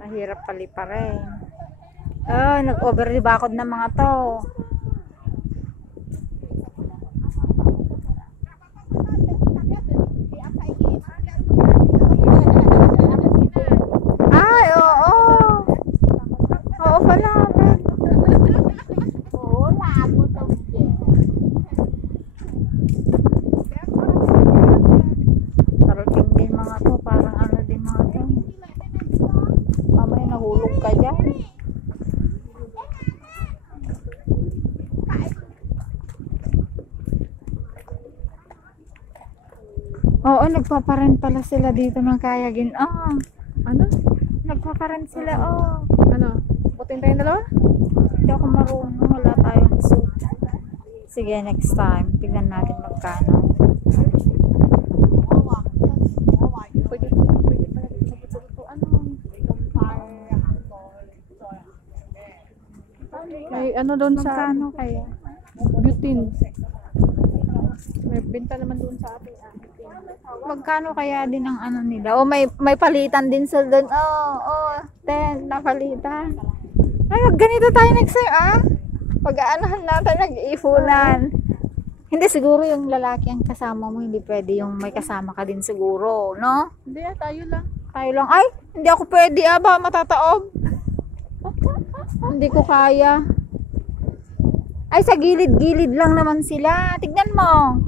Mahirap paliparin. Oh, nag-over-rebakod na mga to. Ay, oo. Oo pala. Parating din mga to. Parang ano din mga to. Mamaya nahulog ka dyan. Oo, nagpaparent pala sila dito ng Kayagin. Oh, Ano? nagpaparent sila. Oh, Ano? Butin tayong dalawa? hindi ako marunong. Wala tayong suit. Sige, next time. Tignan natin magkano. Pwede pala dito. Ano? May ano doon sa Magkano kaya? butin. May benta naman doon sa ating Magkano kaya din ang ano nila? O may palitan din sa doon. Oh, 10 na palitan. Ay, wag ganito tayo next time, ah. Pag-aanahan natin, nag-iifunan. Hindi, siguro yung lalaki ang kasama mo, hindi pwede yung may kasama ka din siguro, no? Hindi tayo lang. Tayo lang, ay, hindi ako pwede, ba, matataob. Hindi ko kaya. Ay, sa gilid-gilid lang naman sila. Tignan mo.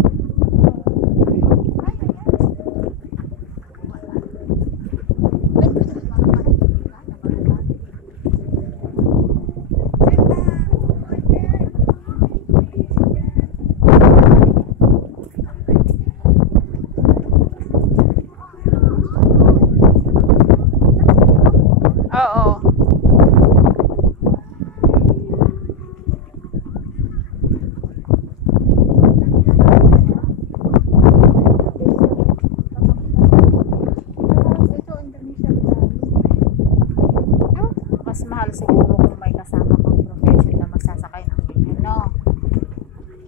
Oo. Mas mahal siguro kung may kasama kang profession na magsasakay ng ganyan, no?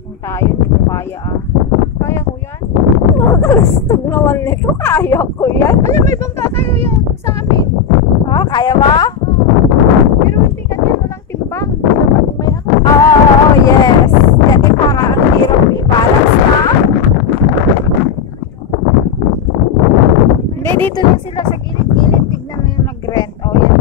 Kung tayo, hindi ko kaya, ah. Kaya ko yan. Gusto naman nito, kaya ko yan. Alam, may bangka tayo yan sa amin. Ah, kaya ba? Pero hindi ganyan, walang timbang. Dapat may ano. Oh, yes. Yan eh, para ang hirap i-balance, ha? Hindi, dito lang sila sa gilid-gilid. Tignan mo yung nag-rent. Oh, yan.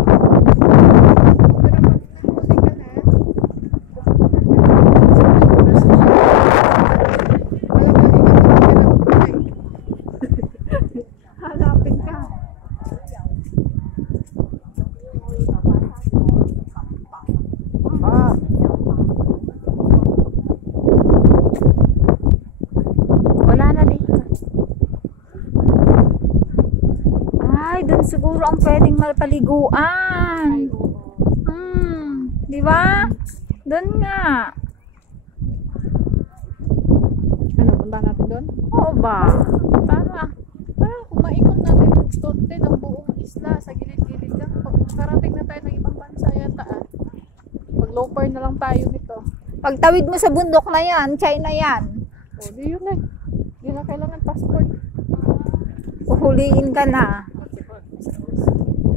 Hanapin ka. Wala na dito. Ay, dun siguro ang pwedeng malpaliguan. Di ba? Dun nga. Ano, punta natin doon? Oo ba? Tara. Para kung maikot natin konti ng buong isla sa gilid-gilid lang. Karating na tayo ng ibang bansa yata ah. Mag-loper na lang tayo nito. Pagtawid mo sa bundok na yan, China yan. O, di yun eh. Di na kailangan passport. Uhuliin ka na.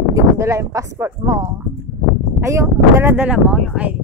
Hindi mo dala yung passport mo. Ay, yung dala-dala mo, yung ID.